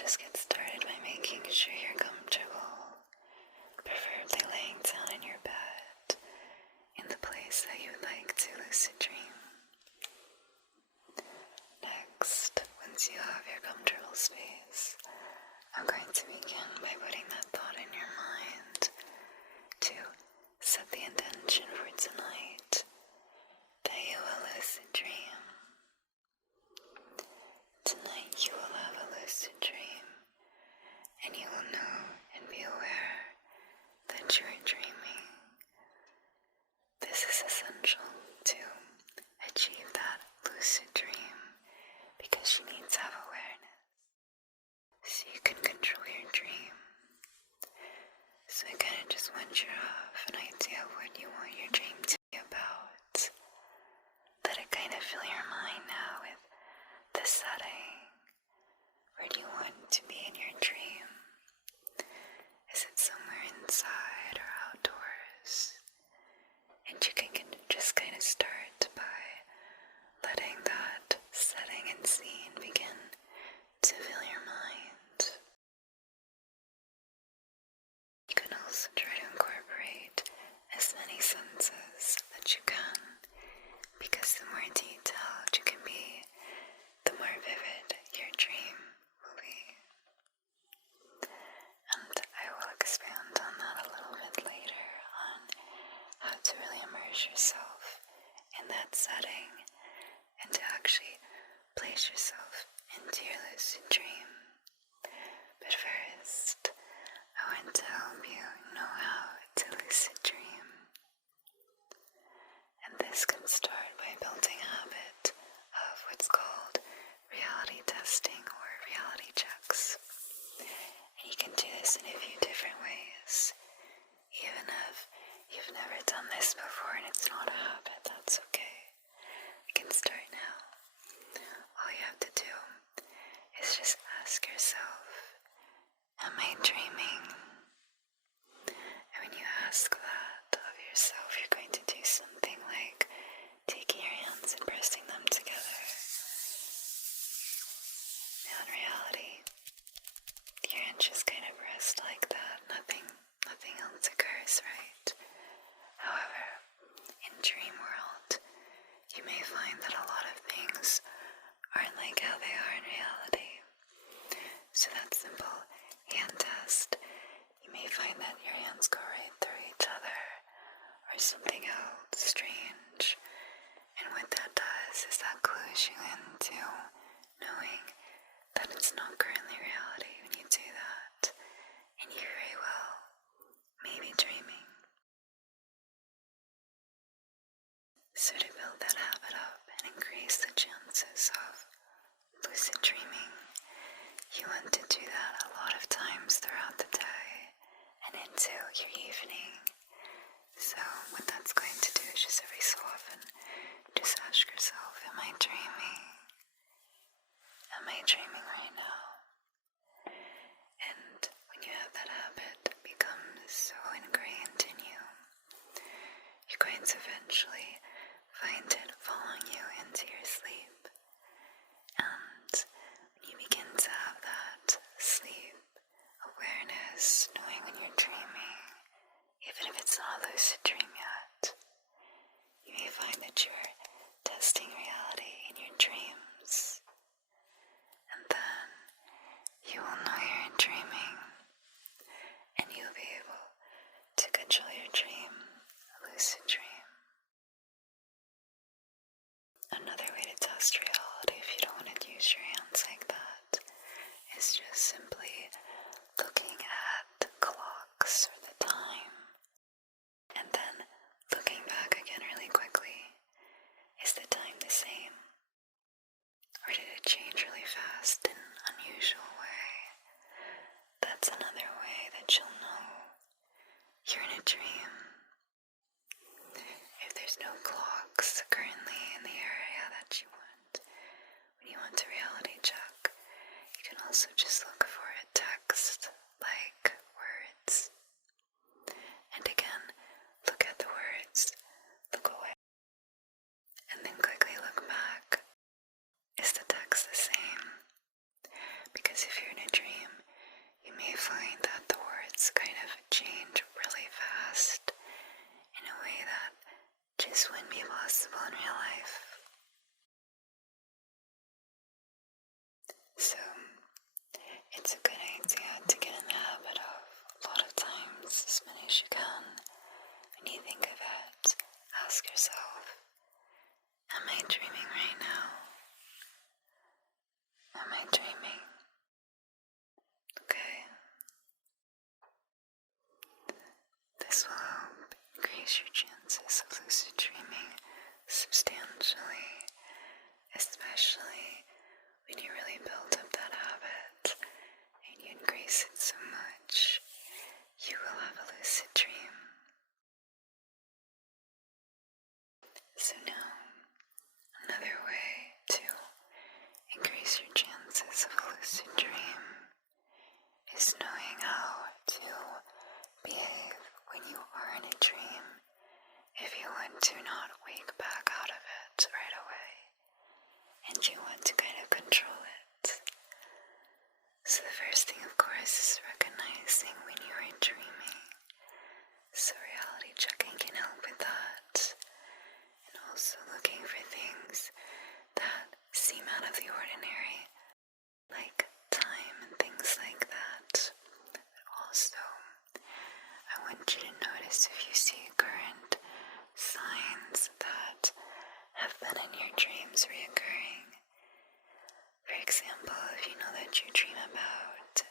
just get started by making sure you're comfortable, preferably laying down in your bed, in the place that you would like to lucid dream. Next, once you have your comfortable space, I'm going to begin by putting that thought in your mind to set the intention for tonight that you will lucid dream. Tonight you will have a lucid dream, and you will know and be aware that you are dreaming. This is essential to achieve that lucid dream because you need to have awareness so you can control your dream. So I kind of just want you to have an idea of what you want your dream to be about. Let it kind of fill your mind now with the setting. Where do you want to be in your dream? Is it somewhere inside or outdoors? And you can just kind of start by letting that setting and scene begin to fill your mind. You can also try to incorporate as many senses that you can, because the more detailed you can be, the more vivid your dream will be. And I will expand on that a little bit later on how to really immerse yourself in that setting and to actually place yourself into your lucid dream. But first, I want to help you know how to lucid dream. And this can start by building a habit of what's called reality testing or reality checks. And you can do this in a few different ways. Even if you've never done this before and it's not a habit, that's okay. We can start now. All you have to do is just ask yourself, am I dreaming? And when you ask that of yourself, you're going to do something like taking your hands and pressing them together. Now in reality, your hands just kind of rest like that. Nothing else occurs, right? However, in dream world, you may find that a lot of things aren't like how they are in reality. So that simple hand test, you may find that your hands go right through each other or something else strange. And what that does is that clues you into knowing that it's not currently reality when you do that. And you very well may be dreaming. So to build that habit up and increase the chances of lucid dreaming, you want to do that a lot of times throughout the day and into your evening. So what that's going to do is just every so often, just ask yourself, am I dreaming? Am I dreaming right now? And when you have that habit become so ingrained in you, you're going to eventually find it following you into your sleep. And when you begin to have that sleep awareness, knowing when you're dreaming, even if it's not a lucid dream yet, you may find that you're testing reality in your dreams. And then you will know you're dreaming, and you'll be able to control your dream, a lucid dream. Another way to test reality, if you don't want to use your hands like that, is just simply looking at clocks or the time, and then looking back again really quickly. Is the time the same? Or did it change really fast in an unusual way? That's another way that you'll know you're in a dream. If there's no clocks currently in the area that you want, when you want a reality check, you can also just look for a text like words. And again, look at the words, look away, and then quickly look back. Is the text the same? Because if you're in a dream, it's a good idea to get in the habit of a lot of times, as many as you can. When you think of it, ask yourself, am I dreaming right now? Am I dreaming? Okay. This will help increase your chances of lucid dreaming substantially, especially when you really build up that habit and you increase it so much, you will have a lucid dream. So now, another way to increase your chances of a lucid dream is knowing how to behave when you are in a dream if you want to not wake back out of it right away and you want to kind of control it. So the first thing, of course, is recognizing when you are dreaming. So reality checking can help with that, and also looking for things that seem out of the ordinary, like time and things like that. But also, I want you to notice if you see current signs that have been in your dreams reoccurring. For example, if you know that you dream about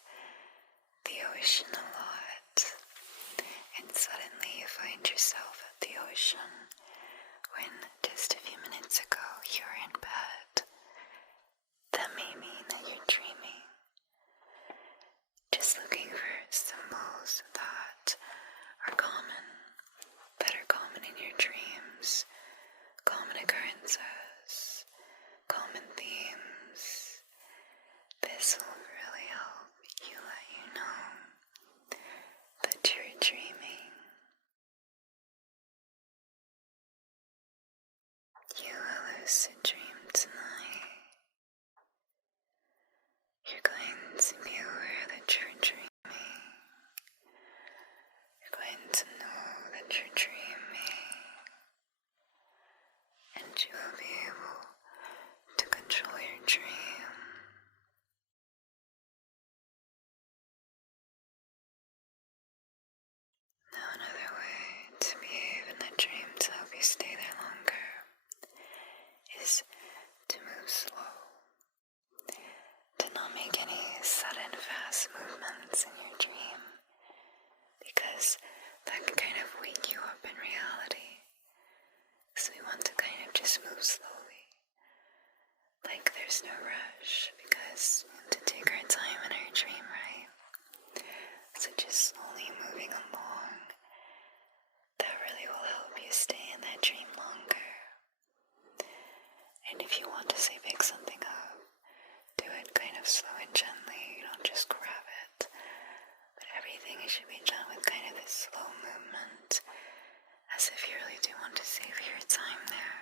the ocean a lot, and suddenly you find yourself at the ocean when just a few minutes ago you were in bed, that may mean that you're dreaming. Just looking for symbols that are common in your dreams, common occurrences, common themes. This will really help you let you know that you're dreaming. You will lucid dream tonight. You're going to be aware that you're dreaming. You're going to know that you're dreaming. And you will be able to control your dream. Now another way to behave in the dream to help you stay there longer is to move slow. To not make any sudden fast movements in your dream, because that can kind of wake you up in reality. So we want to kind of just move slowly, like there's no rush, because we want to take our time in our dream, right? So just slowly moving along, that really will help you stay in that dream longer. And if you want to say pick something up, do it kind of slow and gently. You don't just grab it, but everything should be done with kind of this slow movement, as if you really do want to save your time there.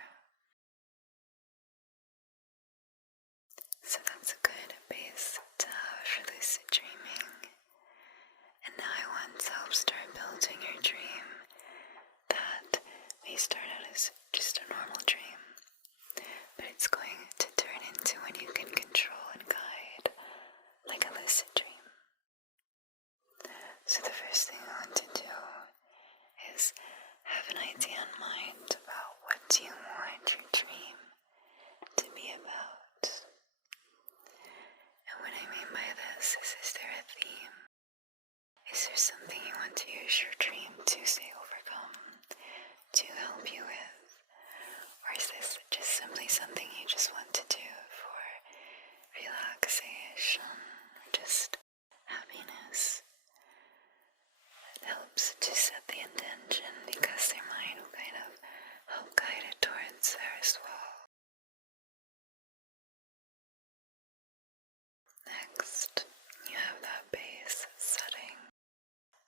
So that's a good base to have for lucid dreaming. And now I want to help start building your dream that may start out as just a normal dream, but it's going to turn into one you can control and guide, like a lucid dream. So the first thing I want to do is have an idea in mind about what you want your dream to be about. And what I mean by this is there a theme? Is there something you want to use your dream to, say, overcome, to help you with? Or is this just simply something you just want to do for relaxation or just happiness? It helps to set the intention because their mind will kind of help guide it towards there as well. Next, you have that base setting.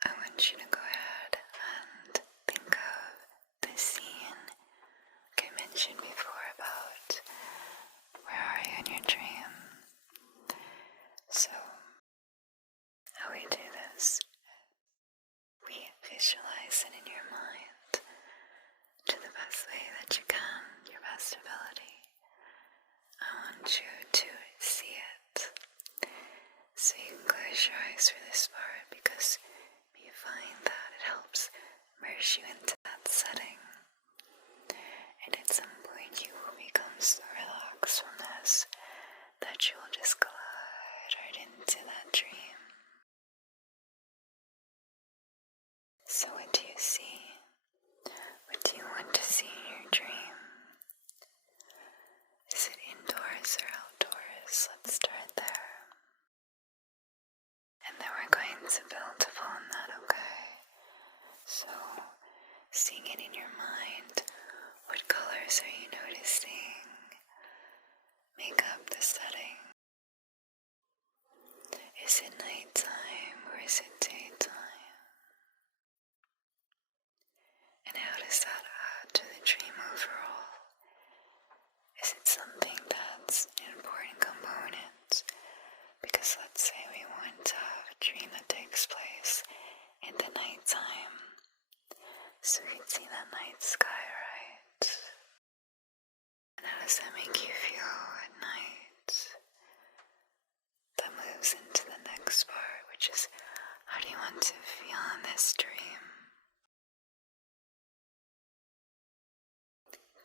I want you to go ahead and think of the scene like I mentioned before about where are you in your dream. So nice for this part because you find that it helps immerse you into that setting. And at some point you will become so relaxed from this that you will just glide right into that dream. So what do you see? What do you want to see in your dream? Is it indoors or outdoors? Let's start there. And then we're going to build upon that, okay? So, seeing it in your mind, what colors are you noticing? Make up the setting. Is it nighttime or is it daytime? And how does that add to the dream overall? Is it something that's an important component? Because let's say we want to have a dream that takes place in the nighttime, so we can see that night sky, right? And how does that make you feel at night? That moves into the next part, which is how do you want to feel in this dream?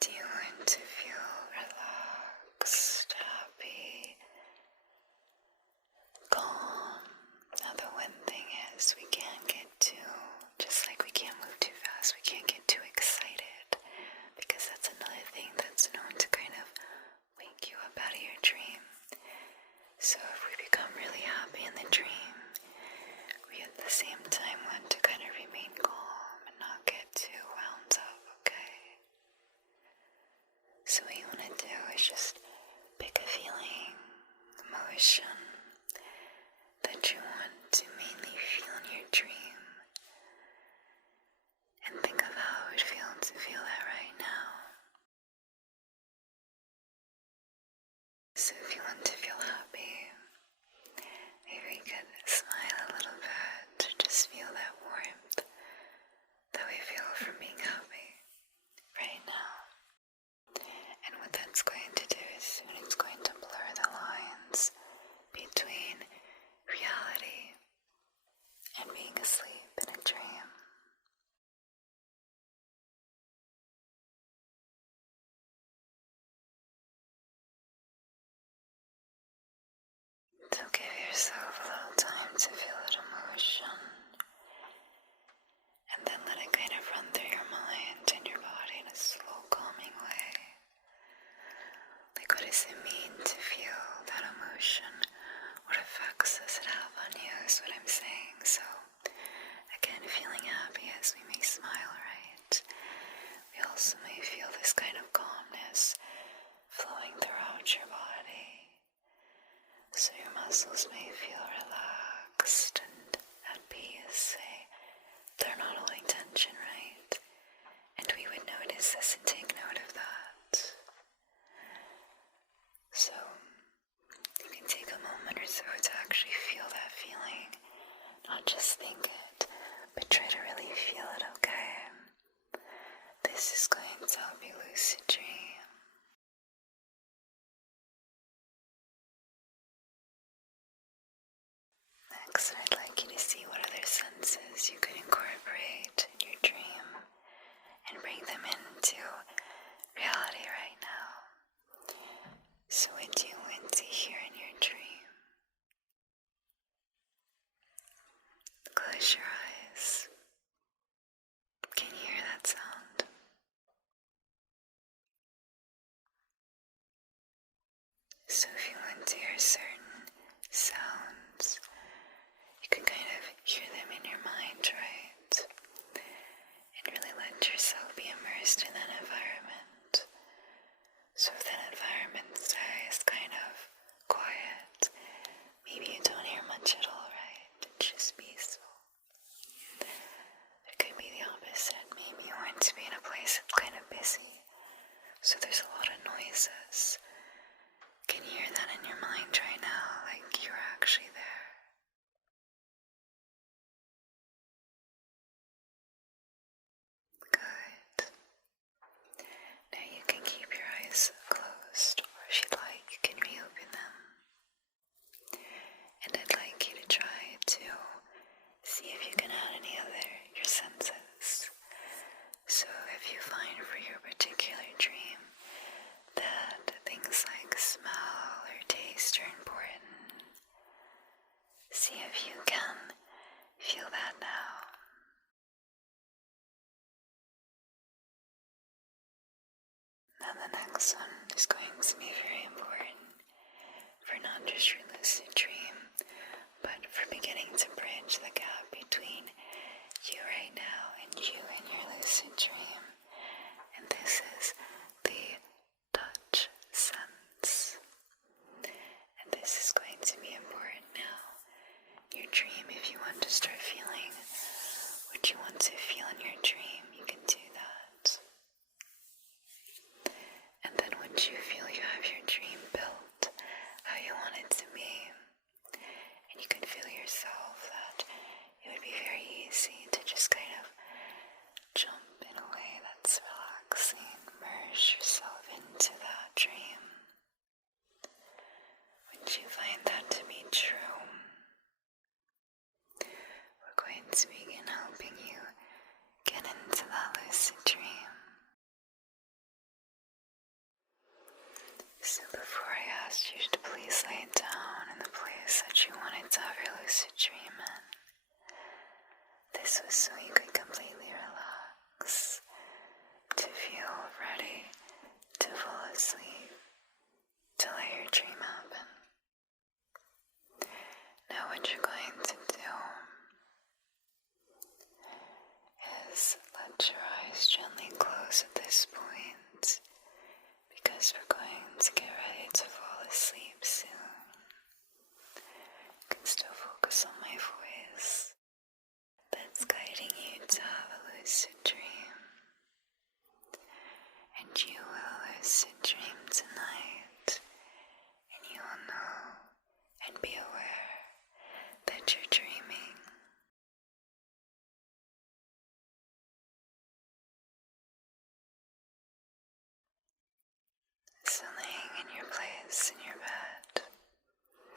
Do you want to feel relaxed, happy, calm? Now the one thing is we can't get too, just like we can't move too fast, we can't get too excited, because that's another thing that's known to kind of wake you up out of your dream. So if we become really happy in the dream, we at the same time want to kind of remain calm and not get too wound up, okay? So what you want to do is just pick a feeling, emotion that you want to mainly feel in your dream, and think of how it would feel to feel that right now. So if you want to feel happy, maybe you could smile a little bit to just feel that warmth that we feel from being happy right now. And what that's going to do is soon it's going to blur the lines between reality and being asleep in a dream. So give yourself a little time to feel that emotion, and then let it kind of run through your mind and your body in a slow, calming way. Like, what does it mean to feel that emotion? What effects does it have on you is what I'm saying. So, again, feeling happy as we may smile, right? We also may feel this kind of calmness flowing throughout your body. So your muscles may feel relaxed and at peace. They're not holding tension, right? And we would notice this and take note of that. So you can take a moment or so to actually feel that feeling. Not just think it, but try to really feel it, okay? This is going to help you lucid dream. Next, I'd like you to see what other senses you could incorporate in your dream and bring them into reality right now. So what do you want to hear in your dream? Close your eyes. Can you hear that sound? See if you can feel that now. Now the next one is going to be very important for not just your lucid dream, but for beginning to bridge the gap between you right now and you and your lucid dream. And this is the touch sense. And this is going to be important now. Your dream, if you want to start feeling what you want to feel in your dream, you can do that. And then once you feel you have your dream built how you want it to be, and you can feel yourself that it would be very easy to just kind of jump in a way that's relaxing, merge yourself into that dream. Once you find that to be true, we're going to begin helping you get into that lucid dream. So before I asked you to please lay down in the place that you wanted to have your lucid dream in, this was so you could completely relax, to feel ready to fall asleep, to let your dream happen. Now what you're going to do is let your eyes gently close at this point, because we're going to get ready to fall asleep soon. You can still focus on my voice that's guiding you to have a lucid dream. And you will lucid dream tonight, and you will know and be aware that you're dreaming. So laying in your place in your bed,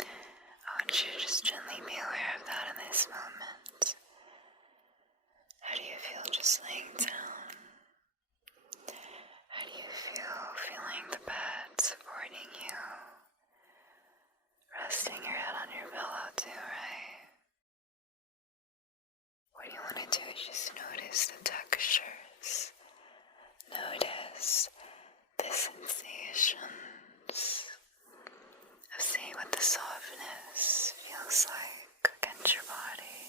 I want you to just gently be aware of that in this moment. How do you feel just laying down? How do you feel feeling the bed supporting you? Resting your head on your pillow too, right? What you want to do is just notice the textures. Notice the sensations of seeing what the softness feels like against your body.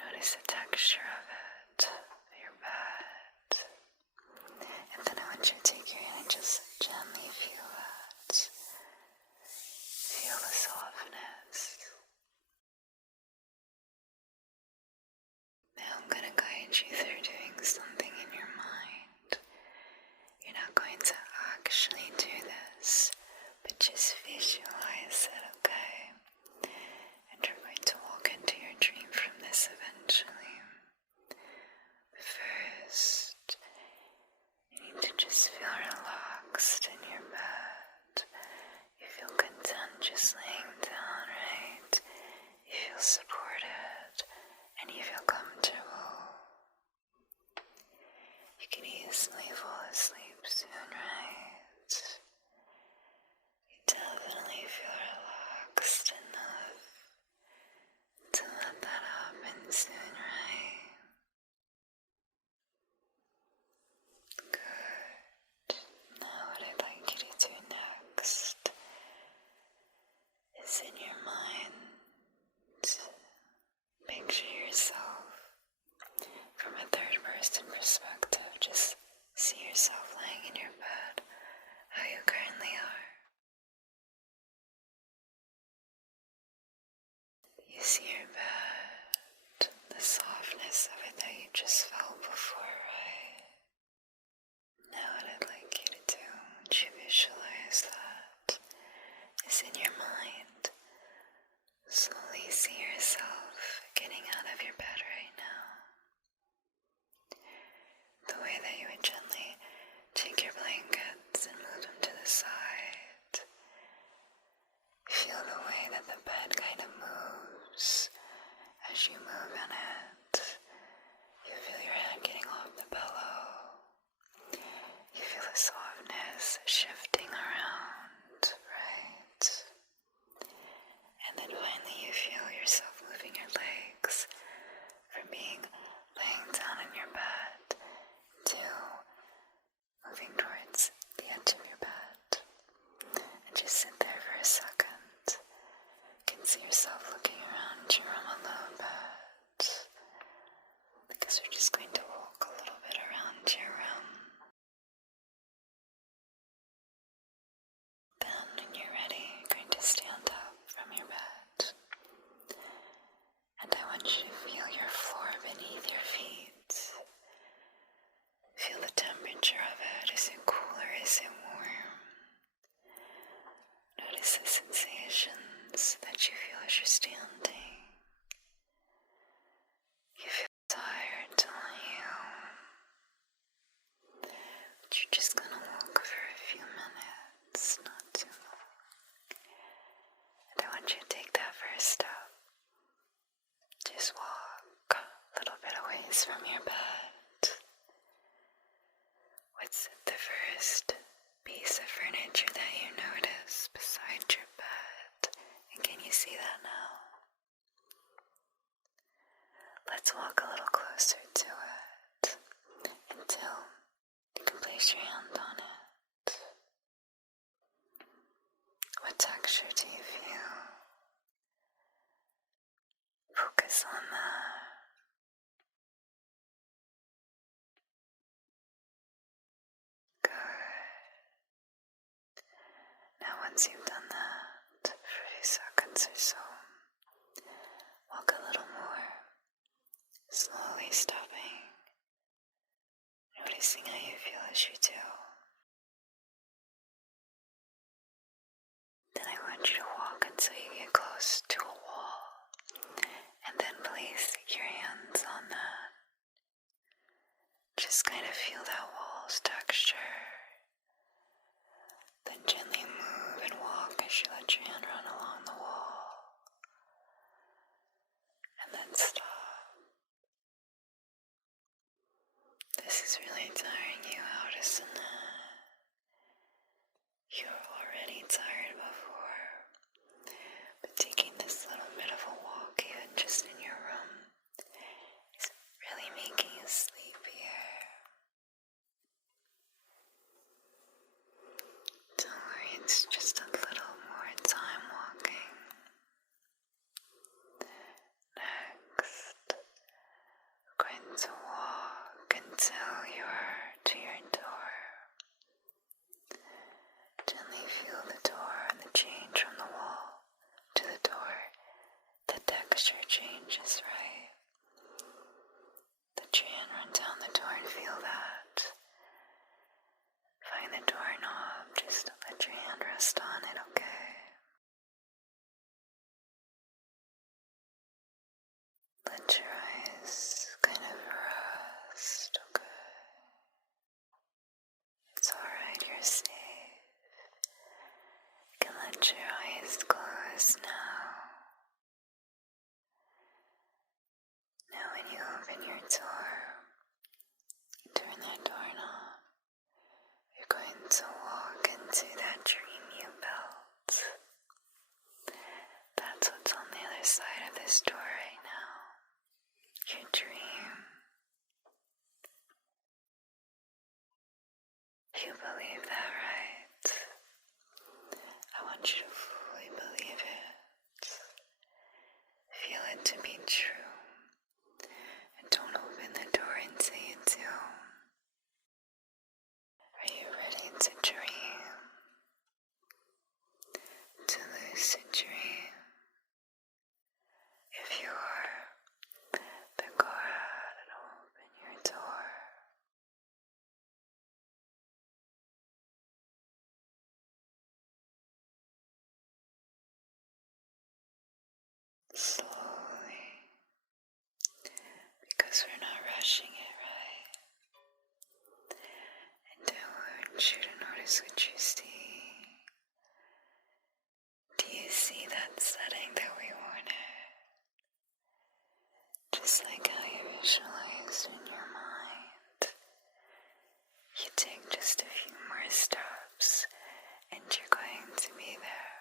Notice the texture of it, of your bed. And then I want you to take your hand and just gently feel that. Feel the softness. Now I'm going to guide you through doing something in your mind. You're not going to actually do this, but just visualize it, okay? And you're going to walk into your dream from this eventually. But first, you need to just feel relaxed in your bed. You feel content just laying down, right? You feel supported, and you feel comfortable. You can easily fall asleep soon, right? You definitely feel relaxed enough to let that happen soon, right? Good. Now what I'd like you to do next is in your mind, picture yourself from a third-person perspective. Just see yourself lying in your bed, how you currently are. You see your bed, the softness of it that you just felt before, right? Now what I'd like you to do, once you visualize that, is in your mind, slowly see yourself getting out of your bed right now. The way that you would gently take your blankets and move them to the side. Feel the way that the bed kind of moves as you move in it. You feel your head getting off the pillow Notice the sensations that you feel as you're standing. You feel tired till you, but you're just gonna walk for a few minutes, not too long. And I want you to take that first step. Just walk a little bit away from your bed. What's the first piece of furniture that you notice beside your bed? And can you see that now? Let's walk a little closer to it until you can place your hand on it. What texture do you feel? Focus on that. Now once you've done that for a few seconds or so, walk a little more, slowly stopping, noticing how you feel as you do. Then I want you to walk until you get close to a wall, and then place your hands on that. Just kind of feel that wall's texture. Then gently move and walk as you let your hand run along the wall. And then stop. This is really tiring you out, isn't it? You were already tired before, but taking this little bit of a walk, even just in your room, is really making you sleepier. Don't worry, it's just a little more time walking. Next, we're going to walk until you're to your door. Gently feel the door and the change from the wall to the door. The texture changes, right? Let your hand run down the door and feel that. Find the doorknob, just let your hand rest on it, okay? Let your eyes kind of rest, okay? It's alright, you're safe. You can let your eyes close now. Now when you open your door, turn that doorknob, you're going to walk into that dream you built. That's what's on the other side of this door right now. Your dream. You believe that, right? I want you to fully believe it. Feel it to be true. And don't open the door until you do. Are you ready to dream? To lucid dream? If you are, then go ahead and open your door. Slowly, because we're not rushing it, right? And I want you to notice what you see. Do you see that setting that we wanted? Just like how you visualized in your mind. You take just a few more steps and you're going to be there.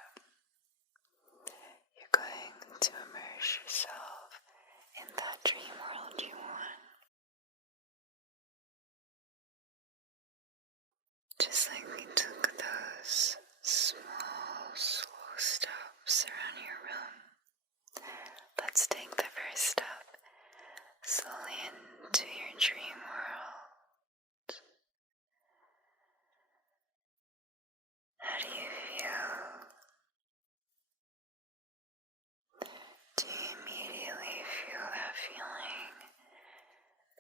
You're going to immerse yourself in that dream world you want. Just like we took those small, slow steps around your room, let's take the first step slowly into your dream world. How do you feel? Do you immediately feel that feeling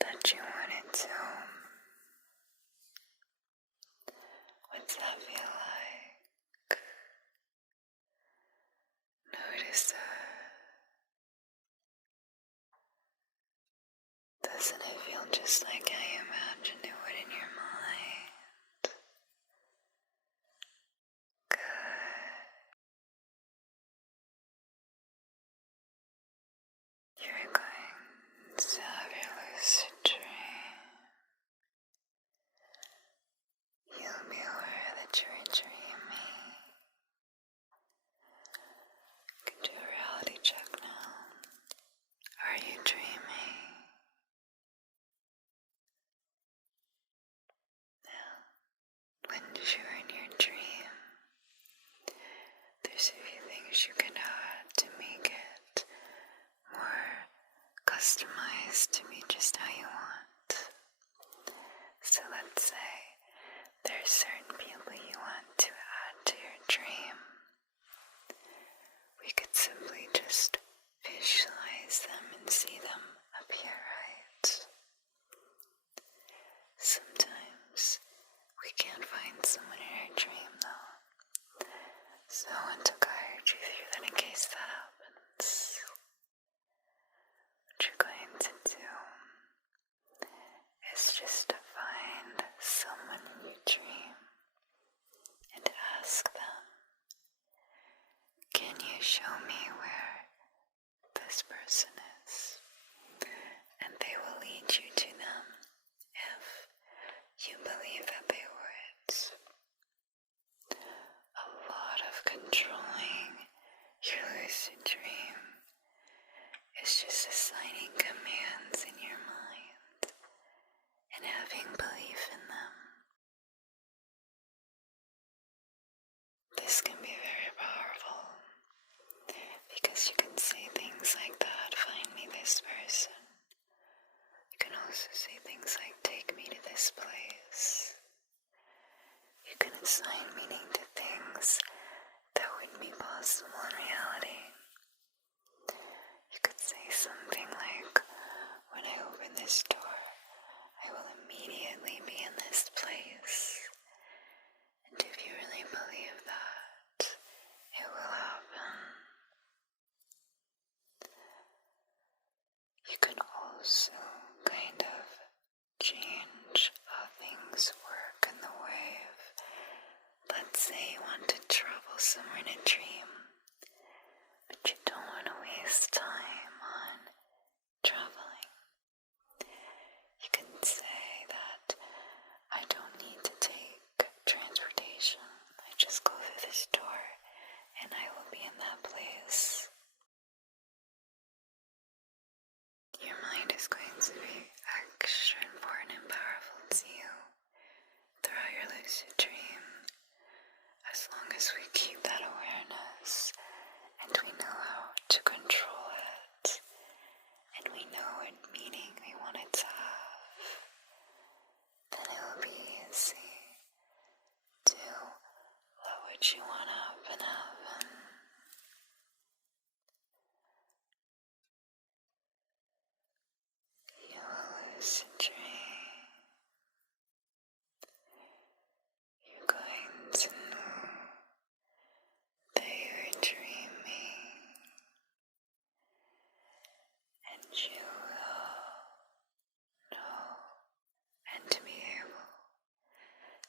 that you wanted to? Doesn't it feel just like how you imagined it would in your mind? Good. You're going to have your lucid dream. You'll be aware that you're dreaming. You can do a reality check now. Are you dreaming? Now, when you're in your dream, there's a few things you can add to make it more customized to be just how you want. So let's say there's certain people you want to add to your dream. We could simply just visualize them and see them appear, right? Sometimes we can't find someone in our dream though. So I want to guide you through that in case that happens. What you're going to do is just to find someone in your dream and ask them, can you show me where this person is? And they will lead you to them if you believe that they would. A lot of controlling your lucid dream is just assigning commands in your mind and having belief in them. This can be very powerful because you can say things like that, find me this person. You can also say things like, take me to this place. You can assign meaning to things that wouldn't be possible in reality. You could say something like, when I open this door, I will immediately be in this place. And if you really believe that, it will happen. You can also kind of change how things work in the way of, let's say you want to travel somewhere in a dream, but you don't want to waste time on traveling. You can say that I don't need to take transportation. I just go through this door and I will be in that place. Your mind is going to be extra important and powerful to you throughout your lucid dream, as long as we keep that awareness and we know how to control it and we know what meaning we want it to have, then it will be easy to let what you want to happen happen. You will lucid dream. You're going to know that you're dreaming, and you will know and to be able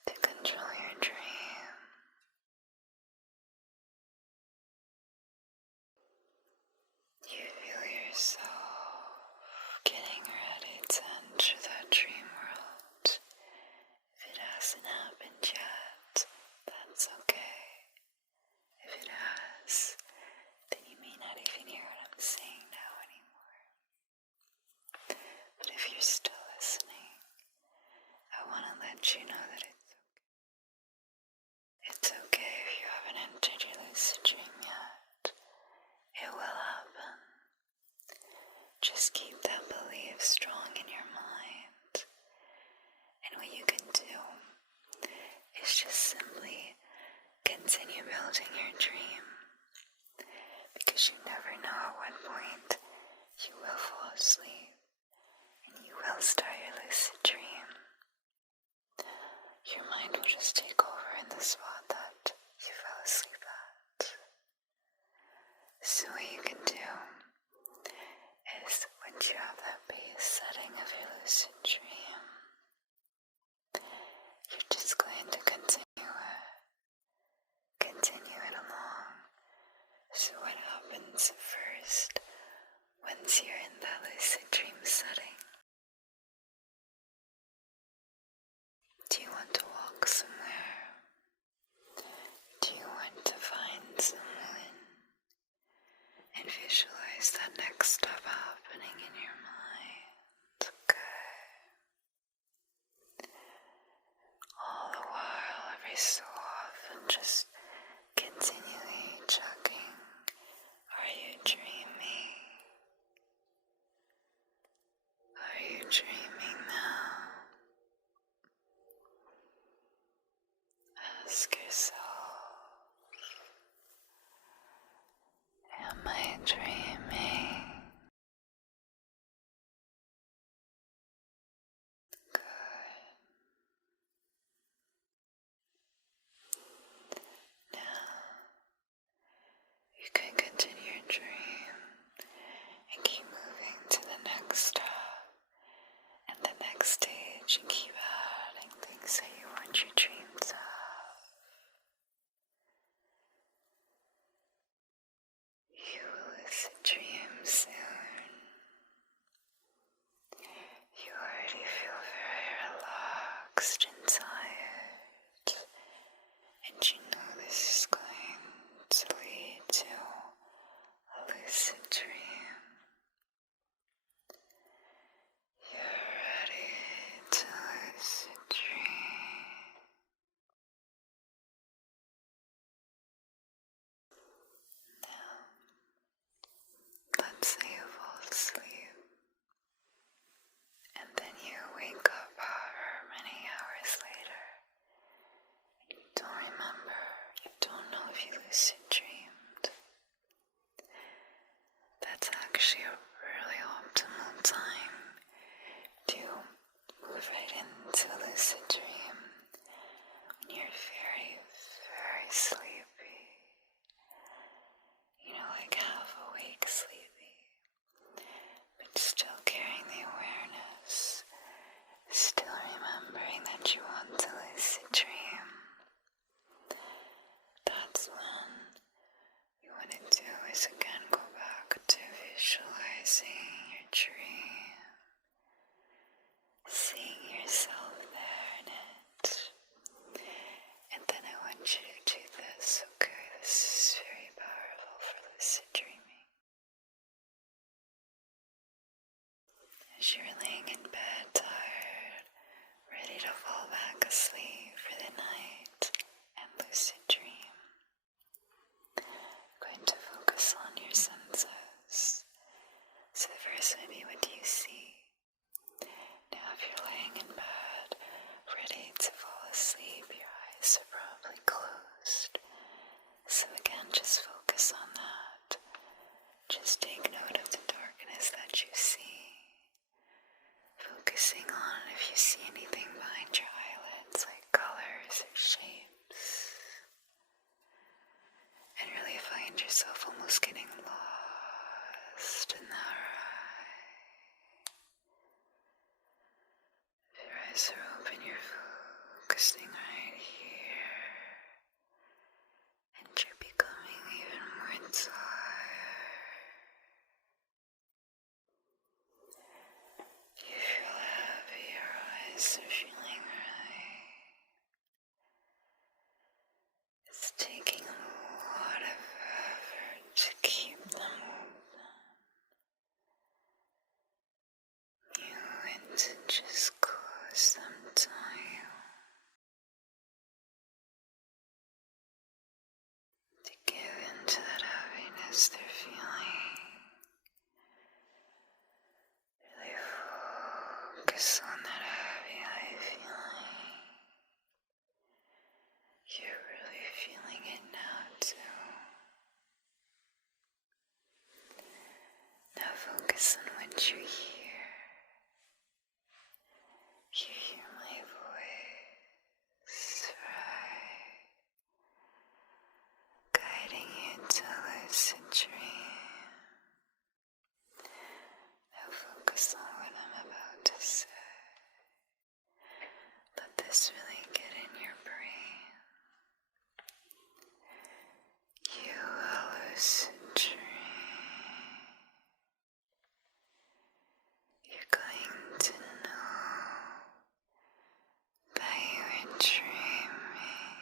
to control your dream. You feel yourself getting ready to enter that dream world. If it hasn't happened yet, that's okay. If it has, then you may not even hear what I'm saying now anymore. But if you're still listening, I want to let you know that it's okay if you haven't entered your lucid dream yet. It will happen. Just keep that belief strong in your mind. And what you can do is just simply continue building your dream. Because you never know at what point you will fall asleep and you will start your lucid dream. Your mind will just take over in the spot that you fell asleep at. So what you can do is, once you have that base setting of your dreaming. Good. Now, you can continue your dream and keep moving to the next step and the next stage and keep adding things that you want your dream to have. You will lucid dream soon. You already feel very relaxed and tired, and you know this is going to lead to a lucid dream. You're ready to lucid dream. Now, let's say you fall asleep, and then you wake up however many hours later. You don't remember, you don't know if you lucid dreamed. That's actually a really optimal time to move right into a lucid dream when you're very, very sleepy. You know, like half awake sleepy, but still carrying the awareness, still remembering that you want to lucid dream. That's when you want to do is again go back to visualizing your dream, seeing yourself there in it. And then I want you to do this, okay? This is very powerful for lucid dreaming. As you're laying in bed, tired, ready to fall back asleep for the night and lucid dream, I'm going to focus on your senses. So the first would be, what do you see? Now if you're laying in bed, ready to fall asleep, your eyes are probably closed. So again, just focus on that. Just take note of the darkness that you see. Focusing on if you see anything behind your eyelids, like colors or shapes. And really find yourself almost getting lost in that ride. If your eyes are open, you're focusing right here. And you're becoming even more tired. You feel heavy, your eyes are feeling right. It's taking a lot of effort to keep them open. You want to just close them down. To give into that heaviness they're feeling. Really focus on that heavy eye feeling. You're really feeling it now too. Now focus on what you hear. You hear my voice, right? Guiding you to a lucid dream. Now focus on what I'm about to say. Let this really get in your brain. You will lucid dream. You're going to know that you are dreaming.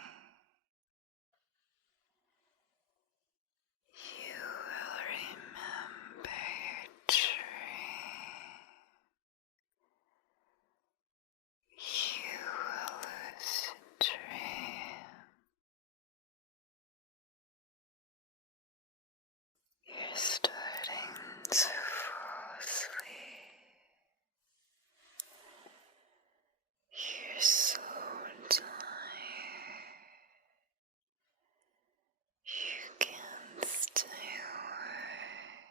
You will remember your dream. You will lucid dream. You're starting to fall asleep. You're so tired. You can't stay awake.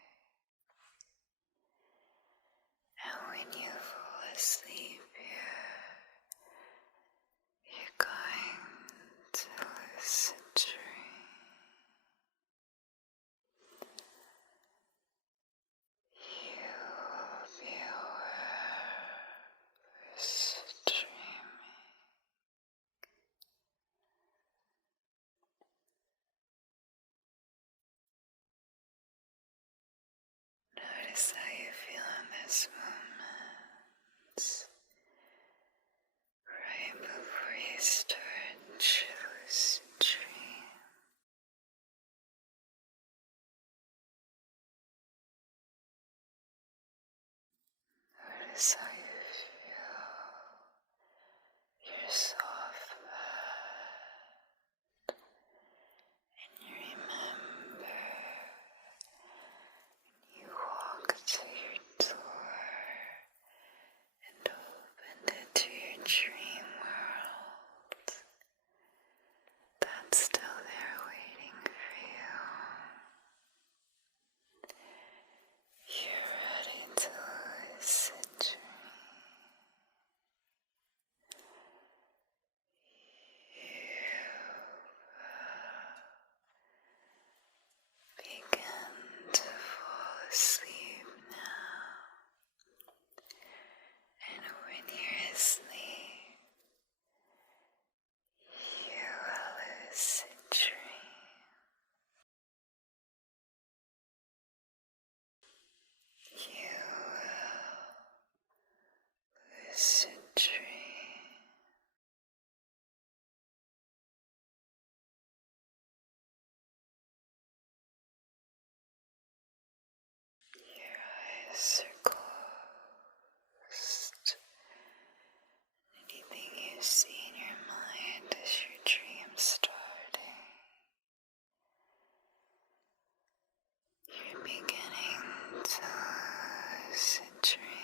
Notice how you feel in this moment, right before you start to lucid dream. Notice how you feel your soft bed, and you remember you walk to your door and opened it to your dream world. That's still there waiting for you. You're ready to lucid dream. You begin to fall asleep now. And when you're asleep, you will lucid dream. You will lucid dream. Your eyes are closed. Anything you see in your mind is your dream starting. You're beginning to lucid dream.